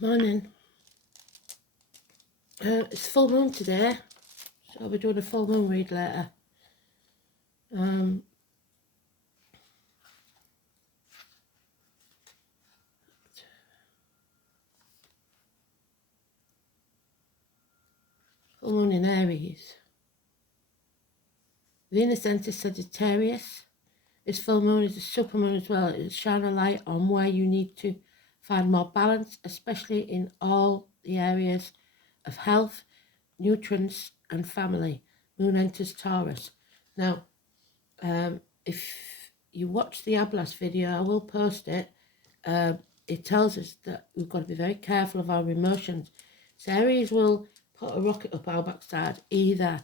Morning. It's full moon today, so I'll be doing a full moon read later. Full moon in Aries. Venus enters Sagittarius. This full moon is a supermoon as well. It'll shine a light on where you need to find more balance, especially in all the areas of health, nutrients, and family. Moon enters Taurus. Now, if you watch the Ablas video, I will post it. It tells us that we've got to be very careful of our emotions. So Aries will put a rocket up our backside. Either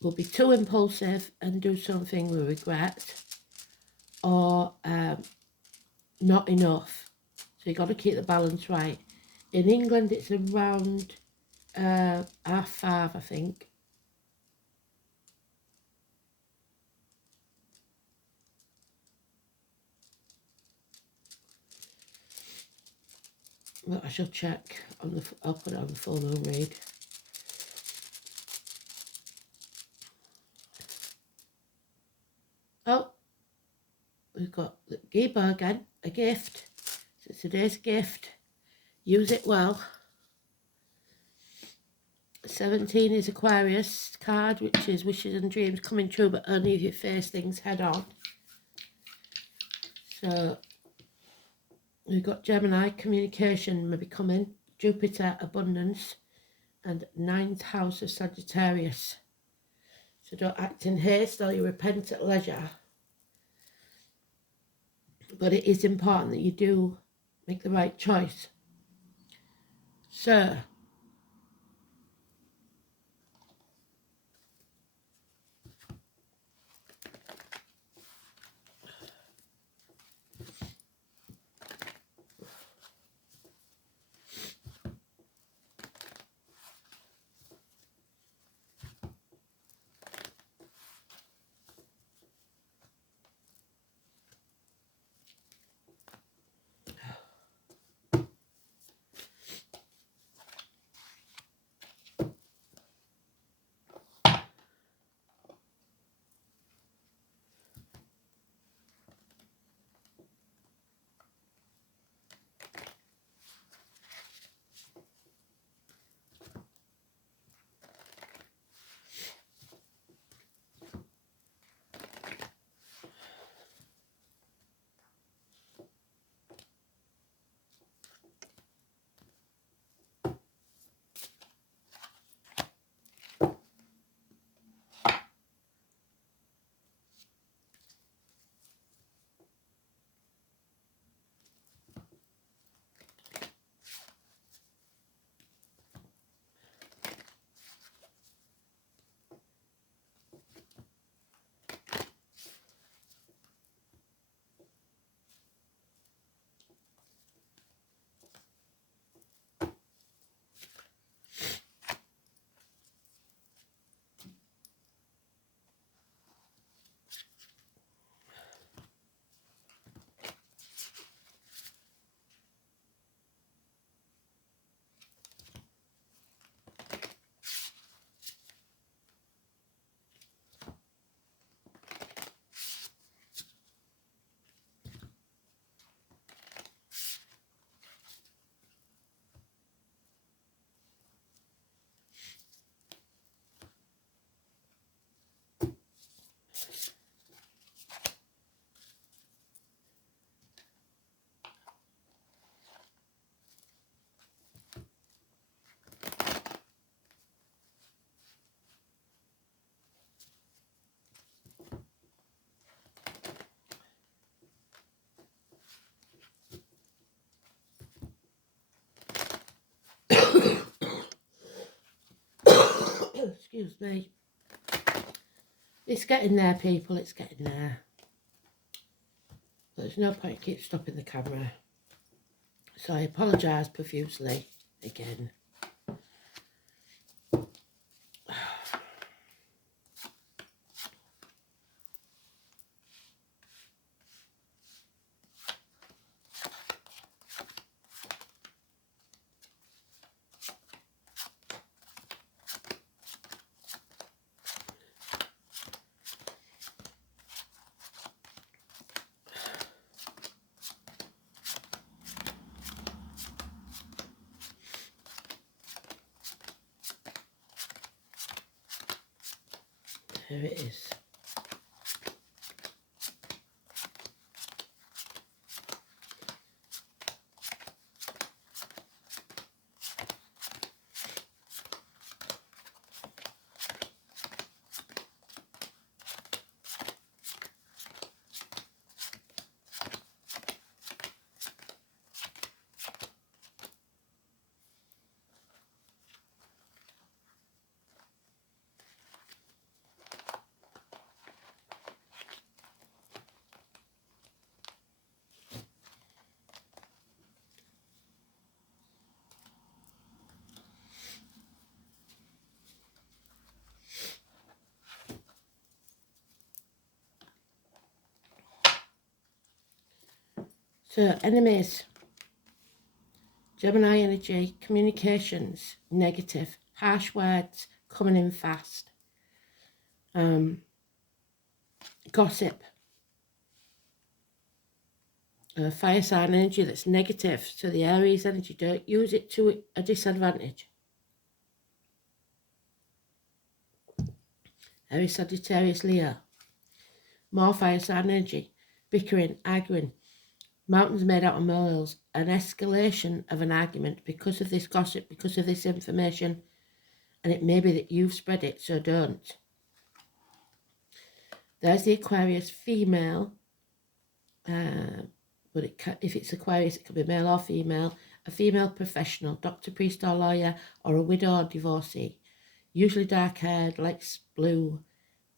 we'll be too impulsive and do something we regret, or not enough. So you've got to keep the balance right. In England, it's around 5:30, I think. But I shall check on the. I'll put it on the full moon read. Oh, we've got the Giba again, a gift. So today's gift. Use it well. 17 is Aquarius card, which is wishes and dreams coming true, but only if you face things head on. So we've got Gemini, communication may be coming, Jupiter, abundance, and 9th house of Sagittarius. So don't act in haste or you repent at leisure. But it is important that you do make the right choice. So excuse me. It's getting there, people. It's getting there. There's no point keep stopping the camera. So I apologise profusely again. Here it is. So, enemies, Gemini energy, communications, negative, harsh words, coming in fast, gossip, fire sign energy that's negative. So the Aries energy, don't use it to a disadvantage. Aries, Sagittarius, Leo, more fire sign energy, bickering, arguing, mountains made out of molehills, an escalation of an argument because of this gossip, because of this information, and it may be that you've spread it, so don't. There's the Aquarius female, but if it's Aquarius, it could be male or female, a female professional, doctor, priest or lawyer, or a widow or divorcee, usually dark-haired, likes blue,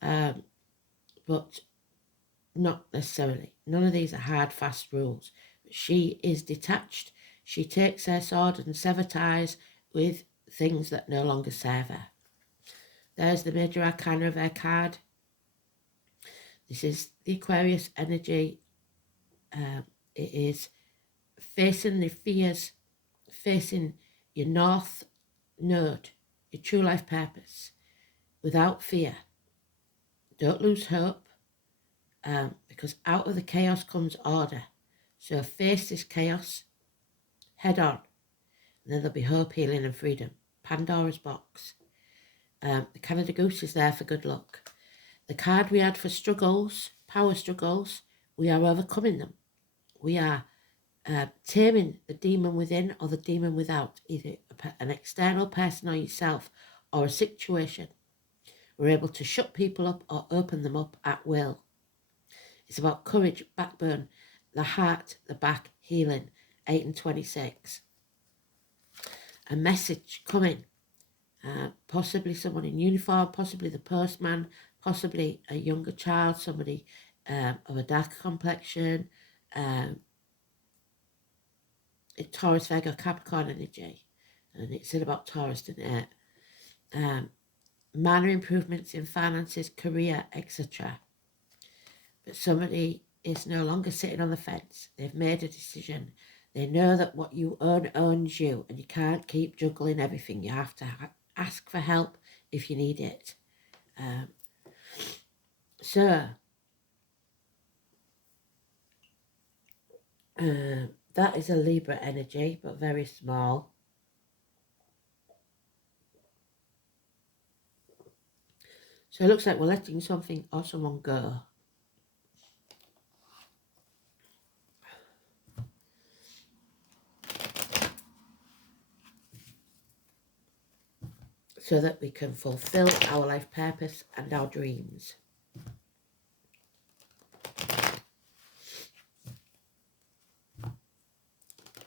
but not necessarily. None of these are hard, fast rules. She is detached. She takes her sword and sever ties with things that no longer serve her. There's the major arcana of her card. This is the Aquarius energy. It is facing the fears, facing your north node, your true life purpose, without fear. Don't lose hope, because out of the chaos comes order. So face this chaos head on, and then there'll be hope, healing and freedom. Pandora's box. The Canada Goose is there for good luck. The card we had for struggles, power struggles, we are overcoming them. We are taming the demon within or the demon without, either an external person or yourself, or a situation. We're able to shut people up or open them up at will. It's about courage, backbone, the heart, the back, healing. 8 and 26. A message coming. Possibly someone in uniform, possibly the postman, possibly a younger child, somebody of a darker complexion, Taurus, Virgo, Capricorn energy. And it said about Taurus, didn't it? Minor improvements in finances, career, etc. But somebody is no longer sitting on the fence. They've made a decision. They know that what you own owns you, and you can't keep juggling everything. You have to ask for help if you need it. That is a Libra energy, but very small. So it looks like we're letting something or someone go. So that we can fulfill our life purpose and our dreams.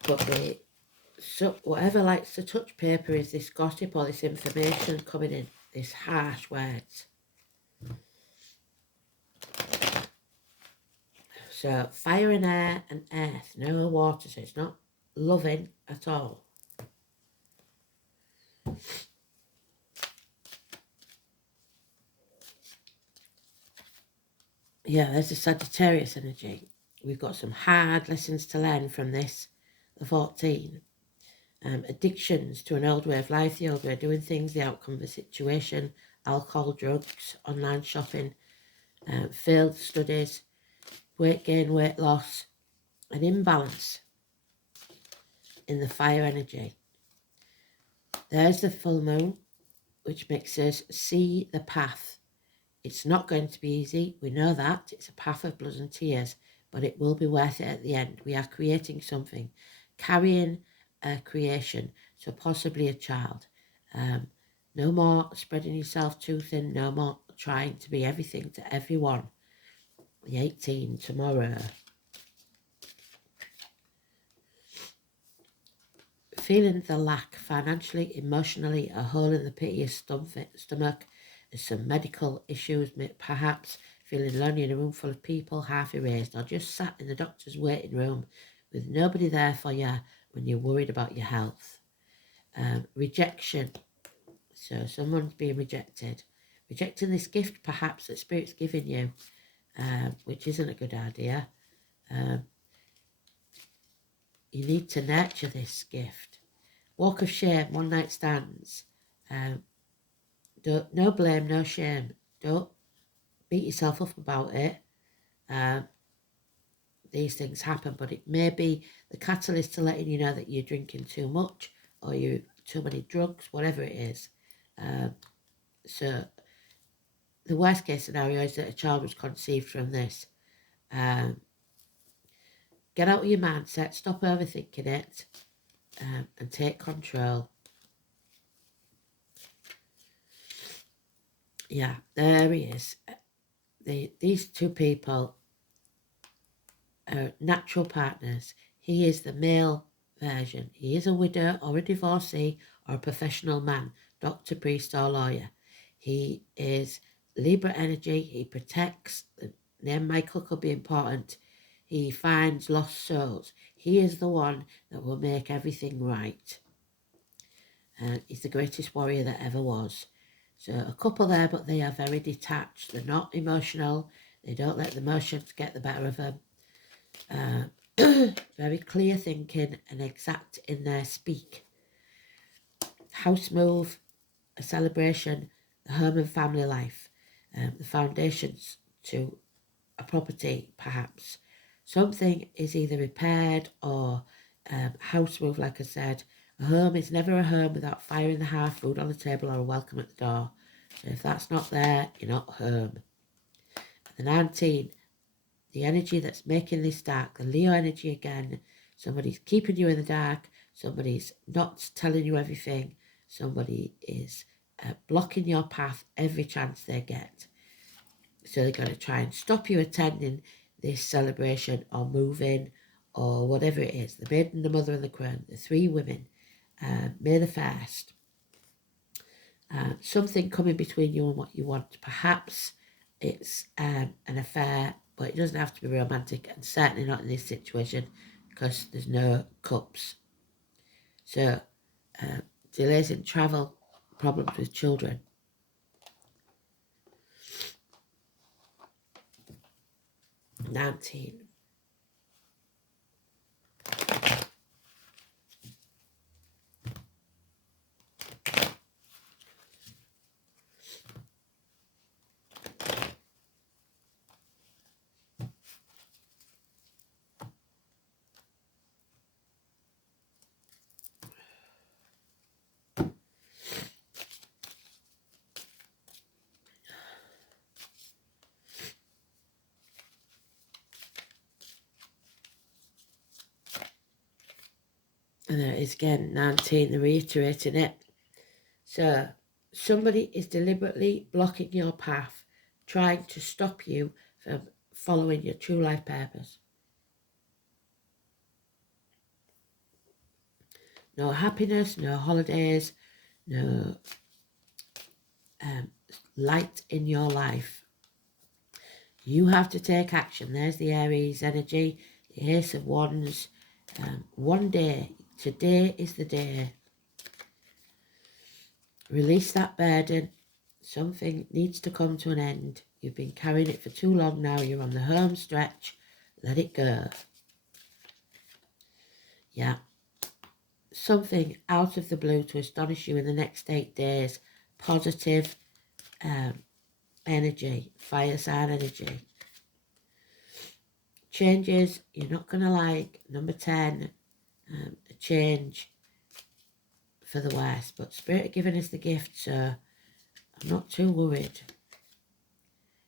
But whatever likes to touch paper is this gossip or this information coming in, these harsh words. So fire and air and earth, no water, so it's not loving at all. Yeah, there's the Sagittarius energy. We've got some hard lessons to learn from this, the 14. Addictions to an old way of life, the old way of doing things, the outcome of a situation, alcohol, drugs, online shopping, failed studies, weight gain, weight loss, an imbalance in the fire energy. There's the full moon, which makes us see the path. It's not going to be easy. We know that. It's a path of blood and tears, but it will be worth it at the end. We are creating something, carrying a creation, so possibly a child. No more spreading yourself too thin, no more trying to be everything to everyone. The 18 tomorrow. Feeling the lack financially, emotionally, a hole in the pit of your stomach, some medical issues, perhaps feeling lonely in a room full of people, half erased, or just sat in the doctor's waiting room with nobody there for you when you're worried about your health. Rejection. So someone's being rejected. Rejecting this gift, perhaps, that Spirit's giving you, which isn't a good idea. You need to nurture this gift. Walk of shame, one night stands. No blame, no shame. Don't beat yourself up about it. These things happen, but it may be the catalyst to letting you know that you're drinking too much or you too many drugs, whatever it is. So the worst case scenario is that a child was conceived from this. Get out of your mindset, stop overthinking it, and take control. Yeah, there he is. These two people are natural partners. He is the male version. He is a widow or a divorcee or a professional man, doctor, priest or lawyer. He is Libra energy. He protects. The name Michael could be important. He finds lost souls. He is the one that will make everything right. And he's the greatest warrior that ever was. So a couple there, but they are very detached. They're not emotional. They don't let the emotions get the better of them. Very clear thinking and exact in their speak. House move, a celebration, the home and family life, the foundations to a property perhaps. Something is either repaired or house move, like I said. A home is never a home without fire in the hearth, food on the table or a welcome at the door. So if that's not there, you're not home. The 19, the energy that's making this dark, the Leo energy again. Somebody's keeping you in the dark. Somebody's not telling you everything. Somebody is blocking your path every chance they get. So they're going to try and stop you attending this celebration or moving or whatever it is. The maiden, the mother and the crown, the three women. May the 1st. Something coming between you and what you want. Perhaps it's an affair, but it doesn't have to be romantic, and certainly not in this situation because there's no cups. So delays in travel, problems with children. 19. And there it is again, 19, they're reiterating it. So somebody is deliberately blocking your path, trying to stop you from following your true life purpose. No happiness, no holidays, no light in your life. You have to take action. There's the Aries energy, the Ace of Wands. One day, today is the day. Release that burden. Something needs to come to an end. You've been carrying it for too long now. You're on the home stretch. Let it go. Yeah. Something out of the blue to astonish you in the next 8 days. Positive energy. Fire sign energy. Changes you're not going to like. Number 10. A change for the worse. But Spirit are giving us the gift, so I'm not too worried.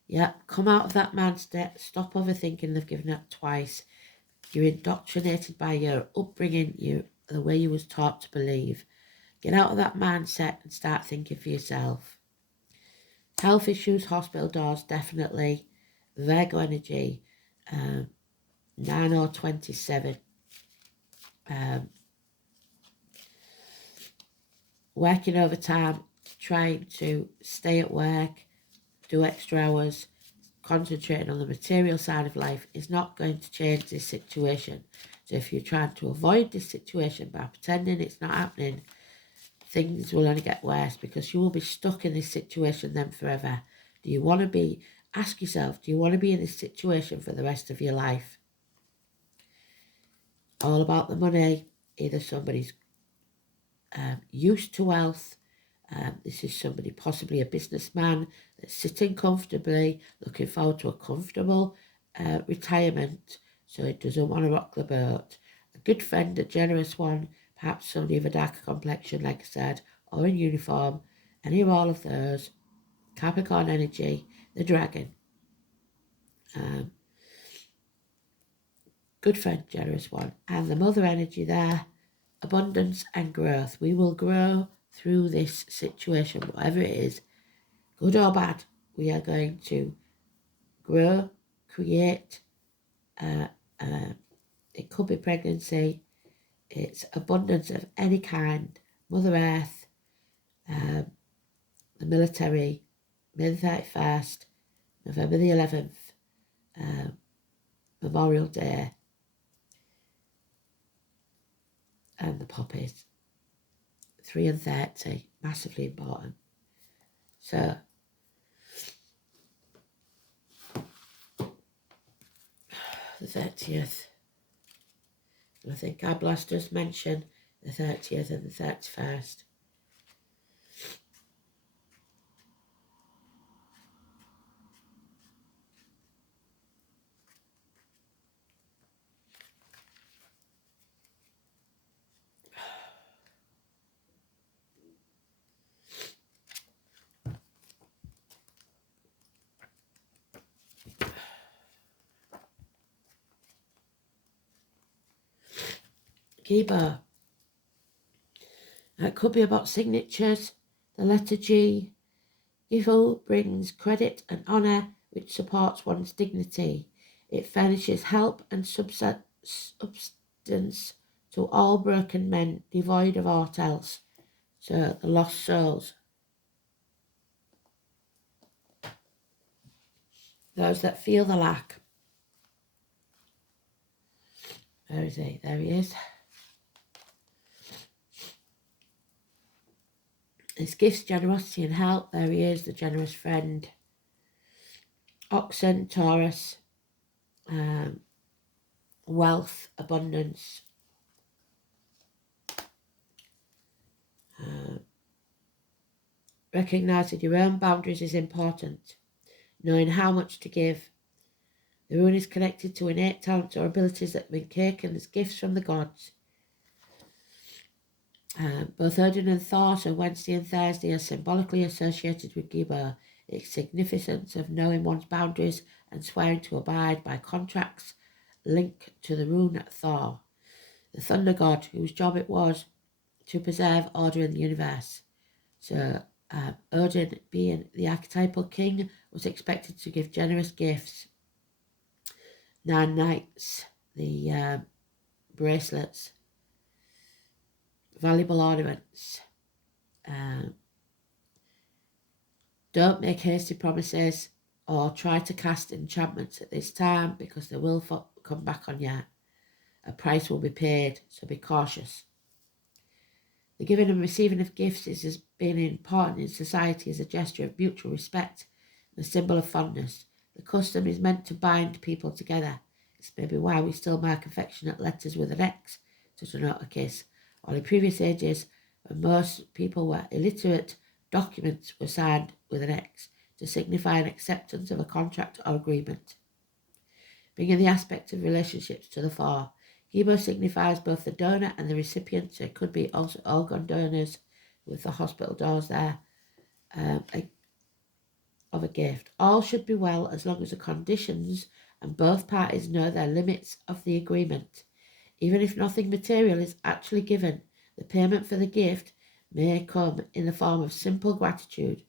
Yeah, come out of that mindset. Stop overthinking they've given up twice. You're indoctrinated by your upbringing, the way you was taught to believe. Get out of that mindset and start thinking for yourself. Health issues, hospital doors, definitely. Virgo energy, 9 or 27. Working overtime, trying to stay at work, do extra hours, concentrating on the material side of life is not going to change this situation. So if you're trying to avoid this situation by pretending it's not happening, things will only get worse because you will be stuck in this situation then forever. Do you want to be, ask yourself, do you want to be in this situation for the rest of your life? All about the money, either somebody's used to wealth, this is somebody, possibly a businessman, that's sitting comfortably, looking forward to a comfortable retirement, so it doesn't want to rock the boat. A good friend, a generous one, perhaps somebody of a darker complexion, like I said, or in uniform, any of all of those. Capricorn energy, the dragon. Good friend, generous one. And the mother energy there, abundance and growth. We will grow through this situation, whatever it is, good or bad. We are going to grow, create. It could be pregnancy. It's abundance of any kind. Mother Earth, the military, May the 31st, November the 11th, Memorial Day, and the poppies. 3 and 30, massively important. So, the 30th. And I think God blessed us mention the 30th and the 31st. Kiba. It could be about signatures, the letter G. Gifel brings credit and honour which supports one's dignity. It furnishes help and substance to all broken men devoid of aught else. So the lost souls. Those that feel the lack. Where is he? There he is. His gifts, generosity and help. There he is, the generous friend. Oxen, Taurus. Wealth, abundance. Recognising your own boundaries is important. Knowing how much to give. The rune is connected to innate talents or abilities that have been taken as gifts from the gods. Both Odin and Thor, so Wednesday and Thursday, are symbolically associated with Giba. Its significance of knowing one's boundaries and swearing to abide by contracts link to the rune Thor, the thunder god, whose job it was to preserve order in the universe. So Odin, being the archetypal king, was expected to give generous gifts. 9 knights, the bracelets, valuable ornaments. Don't make hasty promises or try to cast enchantments at this time because they will come back on you. A price will be paid, so be cautious. The giving and receiving of gifts is being important in society as a gesture of mutual respect and a symbol of fondness. The custom is meant to bind people together. It's maybe why we still mark affectionate letters with an X to denote a kiss, while in previous ages, when most people were illiterate, documents were signed with an X to signify an acceptance of a contract or agreement. Bringing the aspect of relationships to the fore, Gibo signifies both the donor and the recipient, so it could be also organ donors with the hospital doors there. of a gift. All should be well as long as the conditions and both parties know their limits of the agreement. Even if nothing material is actually given, the payment for the gift may come in the form of simple gratitude,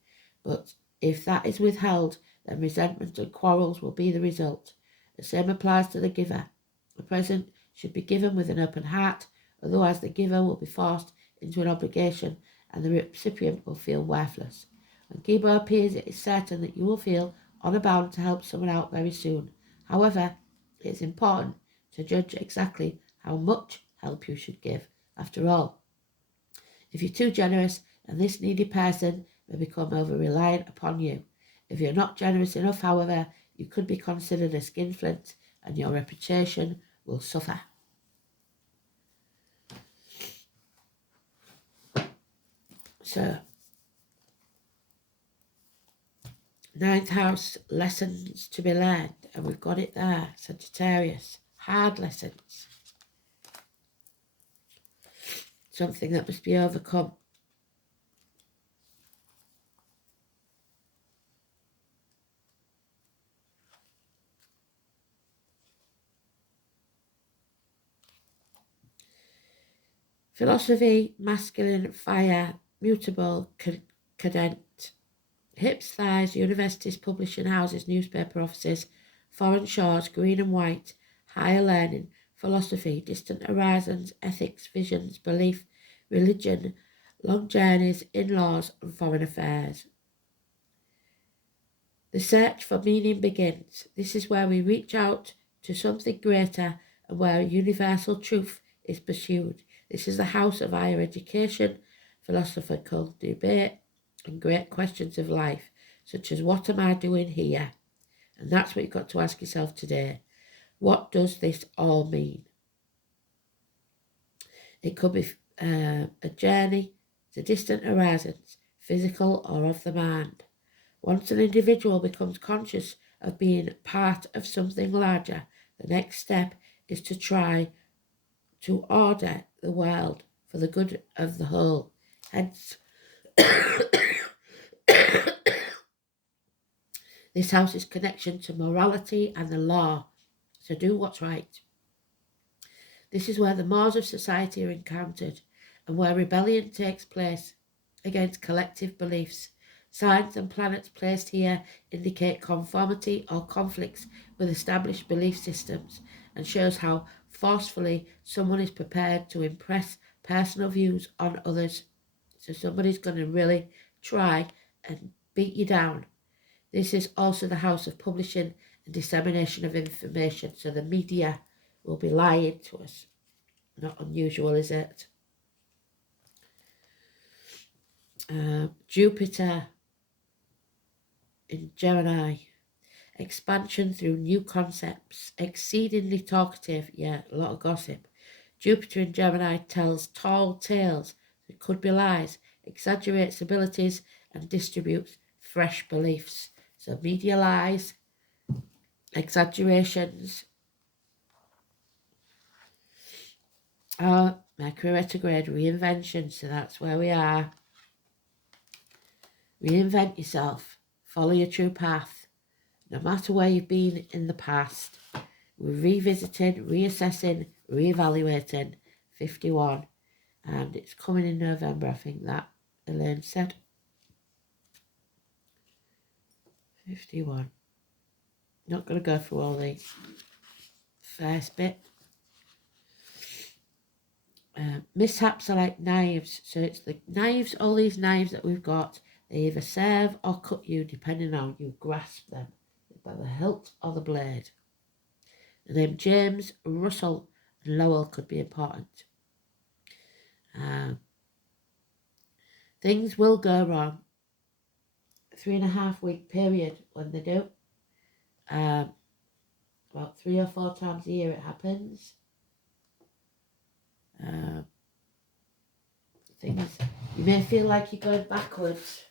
but if that is withheld, then resentment and quarrels will be the result. The same applies to the giver. A present should be given with an open heart, otherwise the giver will be forced into an obligation and the recipient will feel worthless. When Gibo appears, it is certain that you will feel honour bound to help someone out very soon. However, it is important to judge exactly how much help you should give. After all, if you're too generous, and this needy person may become over-reliant upon you. If you're not generous enough, however, you could be considered a skinflint and your reputation will suffer. So, 9th house, lessons to be learned, and we've got it there, Sagittarius. Hard lessons. Something that must be overcome. Philosophy, masculine, fire, mutable, cadent. Hips, thighs, universities, publishing houses, newspaper offices, foreign shores, green and white, higher learning, philosophy, distant horizons, ethics, visions, belief, religion, long journeys, in-laws and foreign affairs. The search for meaning begins. This is where we reach out to something greater and where universal truth is pursued. This is the house of higher education, philosophical debate, and great questions of life, such as what am I doing here? And that's what you've got to ask yourself today. What does this all mean? It could be a journey to distant horizons, physical or of the mind. Once an individual becomes conscious of being part of something larger, the next step is to try to order the world for the good of the whole. Hence, this house's connection to morality and the law, to do what's right. This is where the mores of society are encountered and where rebellion takes place against collective beliefs. Signs and planets placed here indicate conformity or conflicts with established belief systems and shows how forcefully someone is prepared to impress personal views on others. So somebody's going to really try and beat you down. This is also the house of publishing and dissemination of information, so the media will be lying to us. Not unusual, is it? Jupiter in Gemini. Expansion through new concepts. Exceedingly talkative. Yeah, a lot of gossip. Jupiter in Gemini tells tall tales. It could be lies. Exaggerates abilities and distributes fresh beliefs. So media lies. Exaggerations. Mercury retrograde. Reinvention. So that's where we are. Reinvent yourself. Follow your true path. No matter where you've been in the past. We're revisiting, reassessing, reevaluating. 51. And it's coming in November, I think that Elaine said. 51. Not going to go through all the first bit. Mishaps are like knives. So it's the knives, all these knives that we've got, they either serve or cut you depending on how you grasp them, by the hilt or the blade. The name James, Russell and Lowell could be important. Things will go wrong. 3.5 week period when they do. About 3 or 4 times a year it happens. Things, you may feel like you're going backwards.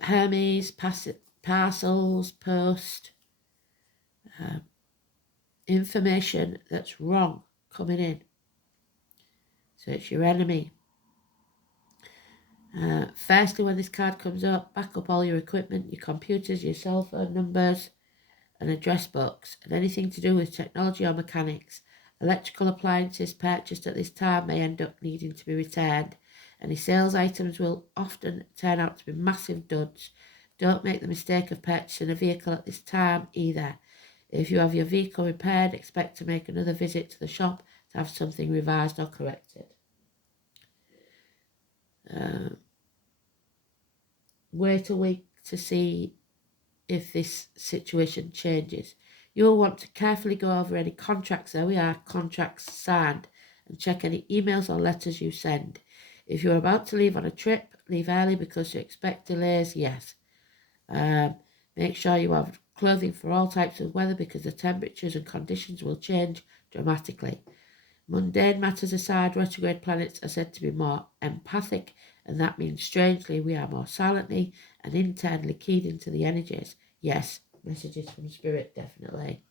Hermes, parcels, post. information that's wrong coming in. So it's your enemy. Firstly, when this card comes up, back up all your equipment, your computers, your cell phone numbers and address books, and anything to do with technology or mechanics. Electrical appliances purchased at this time may end up needing to be returned. Any sales items will often turn out to be massive duds. Don't make the mistake of purchasing a vehicle at this time either. If you have your vehicle repaired, expect to make another visit to the shop to have something revised or corrected. Wait a week to see if this situation changes. You'll want to carefully go over any contracts, there we are, contracts signed, and check any emails or letters you send. If you're about to leave on a trip, leave early because you expect delays, yes. Make sure you have clothing for all types of weather because the temperatures and conditions will change dramatically. Mundane matters aside, retrograde planets are said to be more empathic, and that means, strangely, we are more silently and internally keyed into the energies. Yes, messages from Spirit, definitely.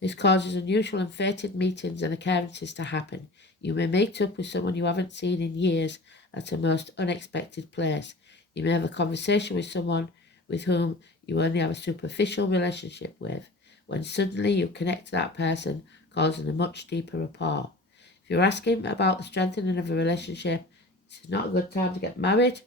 This causes unusual and fated meetings and occurrences to happen. You may meet up with someone you haven't seen in years at a most unexpected place. You may have a conversation with someone with whom you only have a superficial relationship with, when suddenly you connect to that person, causing a much deeper rapport. If you're asking about the strengthening of a relationship, this is not a good time to get married,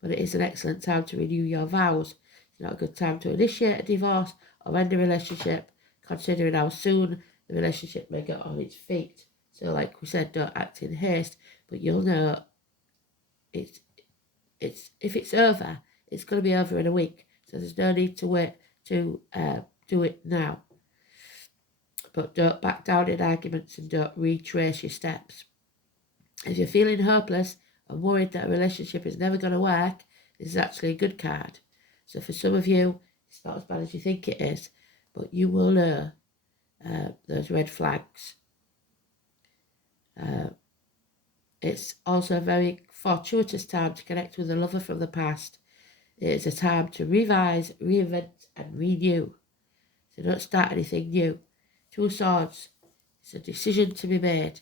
but it is an excellent time to renew your vows. It's not a good time to initiate a divorce or end a relationship, considering how soon the relationship may get on its feet. So like we said, don't act in haste, but you'll know it's if it's over, it's going to be over in a week. So there's no need to wait to do it now. But don't back down in arguments and don't retrace your steps. If you're feeling hopeless and worried that a relationship is never going to work, this is actually a good card. So for some of you, it's not as bad as you think it is, but you will know those red flags. It's also a very fortuitous time to connect with a lover from the past. It is a time to revise, reinvent and renew. So don't start anything new. Two of Swords, it's a decision to be made,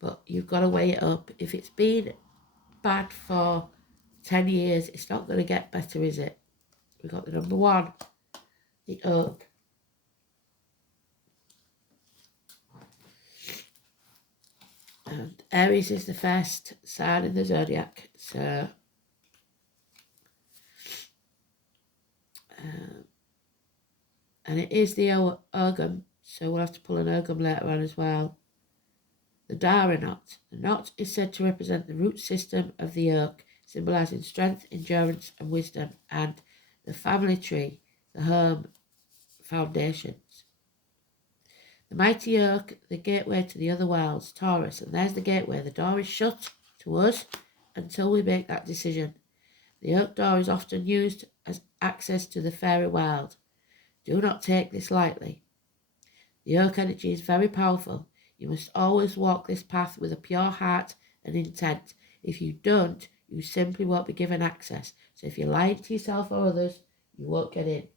but you've got to weigh it up. If it's been bad for 10 years, it's not going to get better, is it? We've got the number 1, the Oak. And Aries is the first sign in the zodiac, so and it is the Ogum, so we'll have to pull an Ogum later on as well. The Dara knot. The knot is said to represent the root system of the oak, symbolising strength, endurance and wisdom, and the family tree, the home foundations. The mighty oak, the gateway to the other worlds, Taurus, and there's the gateway. The door is shut to us until we make that decision. The oak door is often used as access to the fairy world. Do not take this lightly. The oak energy is very powerful. You must always walk this path with a pure heart and intent. If you don't, you simply won't be given access. So if you're lying to yourself or others, you won't get in.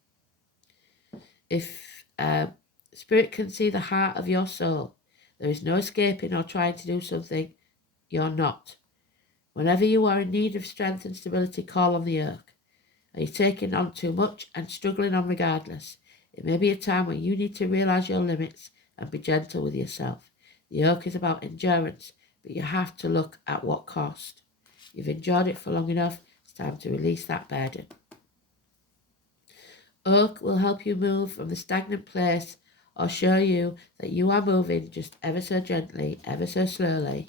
If Spirit can see the heart of your soul, there is no escaping or trying to do something you're not. Whenever you are in need of strength and stability, call on the oak. Are you taking on too much and struggling on regardless? It may be a time when you need to realise your limits and be gentle with yourself. The oak is about endurance, but you have to look at what cost. You've endured it for long enough, it's time to release that burden. Oak will help you move from the stagnant place or show you that you are moving just ever so gently, ever so slowly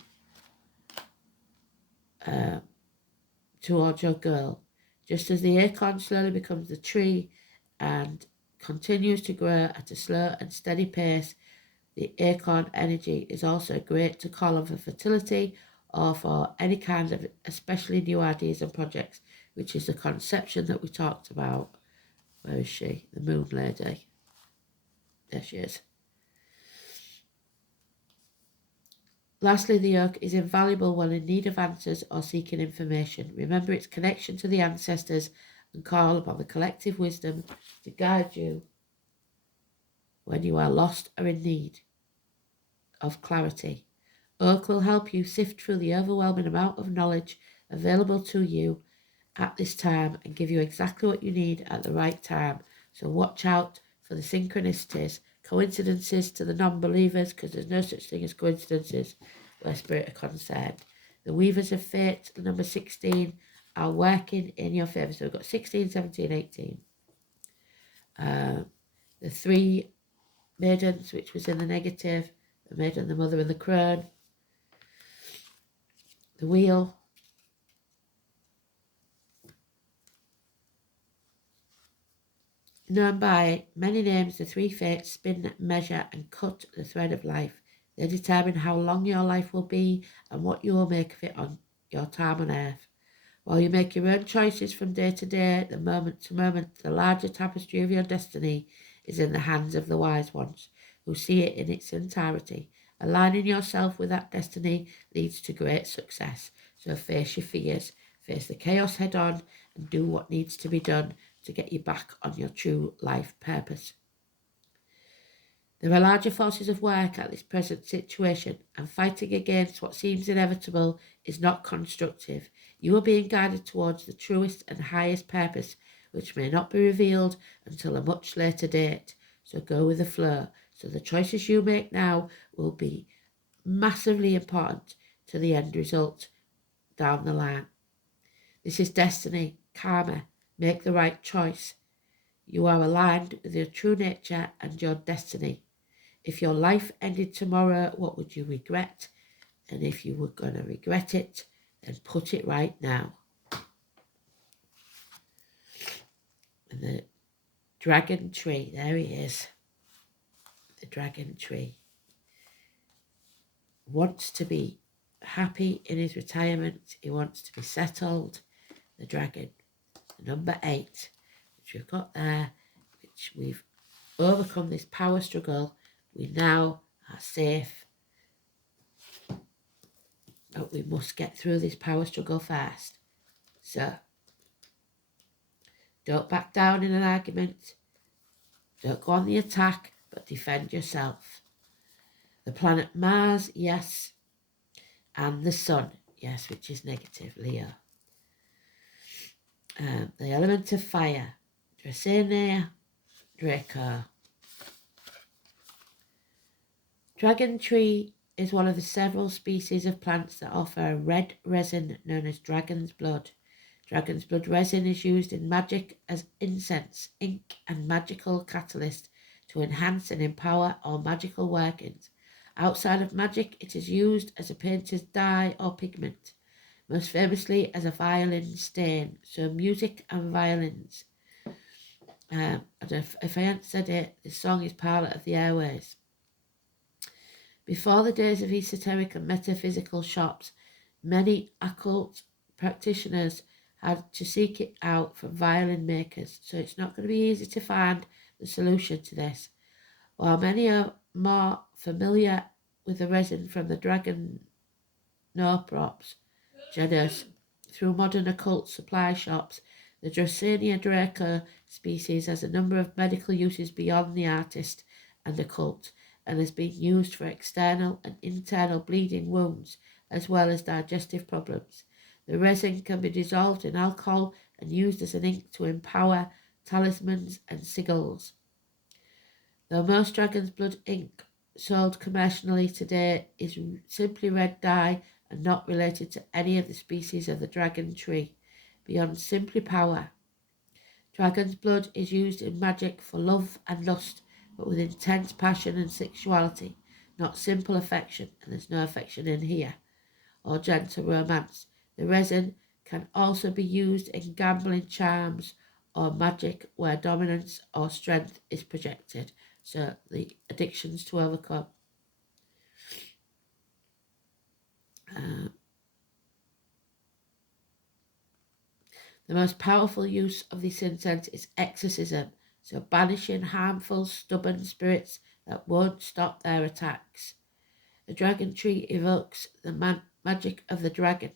towards your goal. Just as the acorn slowly becomes the tree and continues to grow at a slow and steady pace, the acorn energy is also great to call on for fertility or for any kind of especially new ideas and projects, which is the conception that we talked about. Where is she? The moon lady. There she is. Lastly, the oak is invaluable when in need of answers or seeking information. Remember its connection to the ancestors and call upon the collective wisdom to guide you when you are lost or in need of clarity. Oak will help you sift through the overwhelming amount of knowledge available to you at this time and give you exactly what you need at the right time. So watch out for the synchronicities, coincidences to the non-believers, because there's no such thing as coincidences where spirit are concerned. The weavers of fate, the number 16, are working in your favour. So we've got 16, 17, 18. The three maidens, which was in the negative, the maiden, the mother, and the crone. The wheel. Known by many names, the three fates spin, measure, and cut the thread of life. They determine how long your life will be and what you will make of it on your time on earth. While you make your own choices from day to day, the moment to moment, the larger tapestry of your destiny is in the hands of the wise ones, who see it in its entirety. Aligning yourself with that destiny leads to great success. So face your fears, face the chaos head on, and do what needs to be done to get you back on your true life purpose. There are larger forces of work at this present situation, and fighting against what seems inevitable is not constructive. You are being guided towards the truest and highest purpose, which may not be revealed until a much later date. So go with the flow. So the choices you make now will be massively important to the end result down the line. This is destiny, karma. Make the right choice. You are aligned with your true nature and your destiny. If your life ended tomorrow, what would you regret? And if you were going to regret it, then put it right now. And the dragon tree, there he is. The dragon tree. Wants to be happy in his retirement. He wants to be settled. The dragon. Number 8, which we've got there, which we've overcome this power struggle. We now are safe. But we must get through this power struggle first. So, don't back down in an argument. Don't go on the attack, but defend yourself. The planet Mars, yes. And the sun, yes, which is negative, Leo. The element of fire, Dracaena, Draco. Dragon tree is one of the several species of plants that offer a red resin known as dragon's blood. Dragon's blood resin is used in magic as incense, ink, and magical catalyst to enhance and empower our magical workings. Outside of magic, it is used as a painter's dye or pigment, most famously as a violin stain. So music and violins. If I hadn't said it, this song is part of the airways. Before the days of esoteric and metaphysical shops, many occult practitioners had to seek it out from violin makers, so it's not going to be easy to find the solution to this. While many are more familiar with the resin from the dragon Norprops genus through modern occult supply shops, the Dracaena draco species has a number of medical uses beyond the artist and occult, and has been used for external and internal bleeding wounds as well as digestive problems. The resin can be dissolved in alcohol and used as an ink to empower talismans and sigils. Though most dragon's blood ink sold commercially today is simply red dye and not related to any of the species of the dragon tree, beyond simply power. Dragon's blood is used in magic for love and lust, but with intense passion and sexuality, not simple affection, and there's no affection in here, or gentle romance. The resin can also be used in gambling charms or magic where dominance or strength is projected, so the addictions to overcome. The most powerful use of this incense is exorcism, so banishing harmful, stubborn spirits that won't stop their attacks. The dragon tree evokes the magic of the dragon,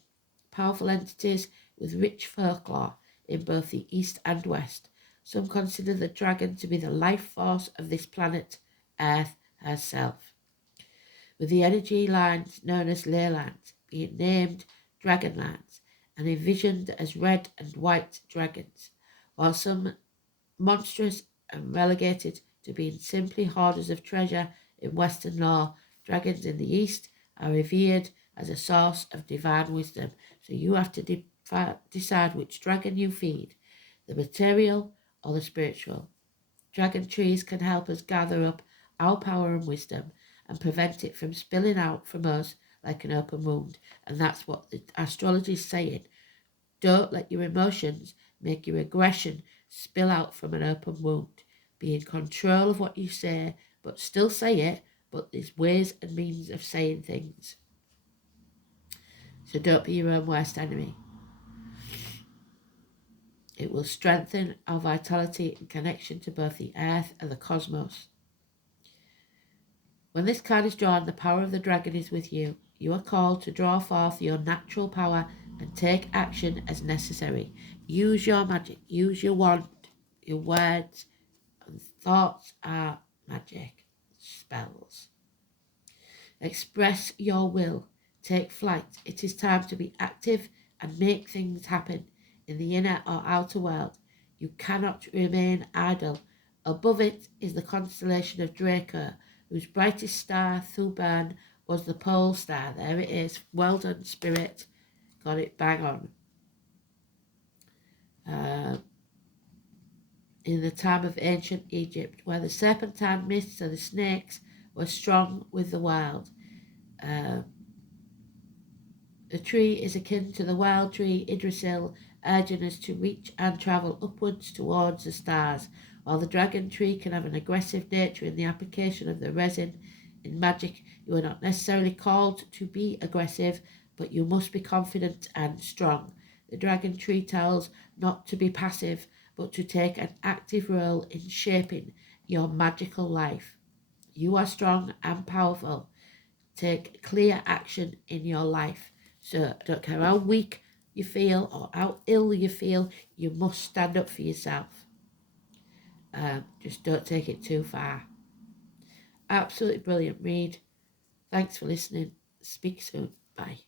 powerful entities with rich folklore in both the east and west. Some consider the dragon to be the life force of this planet Earth herself, with the energy lines known as ley lines being named dragon lines and envisioned as red and white dragons, while some monstrous and relegated to being simply hoarders of treasure in Western lore. Dragons in the East are revered as a source of divine wisdom. So you have to decide which dragon you feed, the material or the spiritual. Dragon trees can help us gather up our power and wisdom and prevent it from spilling out from us like an open wound. And that's what the astrology is saying. Don't let your emotions make your aggression spill out from an open wound. Be in control of what you say, but still say it, but there's ways and means of saying things. So don't be your own worst enemy. It will strengthen our vitality and connection to both the earth and the cosmos. When this card is drawn, the power of the dragon is with you. You are called to draw forth your natural power and take action as necessary. Use your magic, use your wand, your words, and thoughts are magic spells. Express your will, take flight. It is time to be active and make things happen in the inner or outer world. You cannot remain idle. Above it is the constellation of Draco, whose brightest star, Thuban, was the pole star. There it is. Well done, Spirit. Got it bang on. In the time of ancient Egypt, where the serpentine mists and the snakes were strong with the wild. The tree is akin to the wild tree Yggdrasil, urging us to reach and travel upwards towards the stars, while the dragon tree can have an aggressive nature in the application of the resin. In magic, you are not necessarily called to be aggressive, but you must be confident and strong. The dragon tree tells not to be passive, but to take an active role in shaping your magical life. You are strong and powerful. Take clear action in your life. So I don't care how weak you feel or how ill you feel, you must stand up for yourself. Just don't take it too far. Absolutely brilliant read. Thanks for listening. Speak soon. Bye.